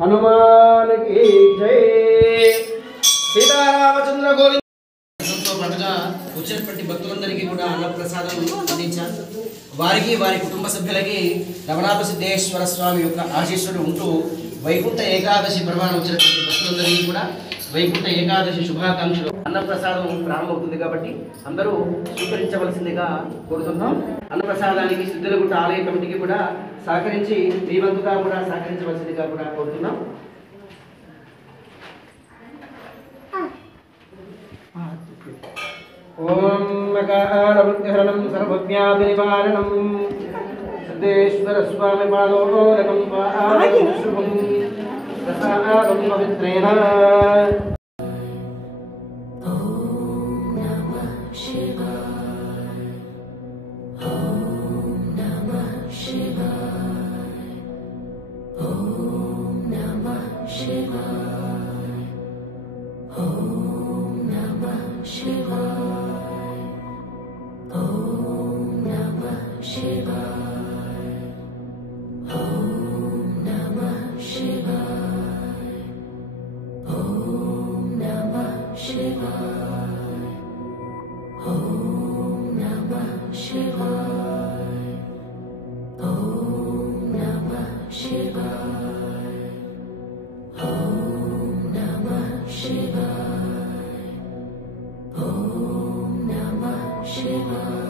हनुमान की जय। सीतारामचंद्र गोविंद। వచ్చినటువంటి భక్తులందరికీ కూడా అన్నప్రసాదం అందించారు. వారికి వారి కుటుంబ సభ్యులకి రమణాప సిద్ధేశ్వర స్వామి యొక్క ఆశీస్సులు ఉంటూ వైకుంఠ ఏకాదశి ప్రమాణం వచ్చినటువంటి భక్తులందరికీ కూడా వైకుంఠ ఏకాదశి శుభాకాంక్షలు. అన్నప్రసాదం ప్రారంభమవుతుంది కాబట్టి అందరూ స్వీకరించవలసిందిగా కోరుతున్నాం. అన్నప్రసాదానికి సిద్ధులగుట్ట ఆలయ కమిటీకి కూడా సహకరించి మీ వంతుగా కూడా సహకరించవలసిందిగా కూడా కోరుతున్నాం. ఓం మకాళముద్యహరణం సర్వజ్ఞాతినివారణం సిద్ధేశ్వర స్వామి పాదోదకం శుభం ప్రసాదం పవిత్రేణ. Shiva. Shiva. Om Namah Shiva.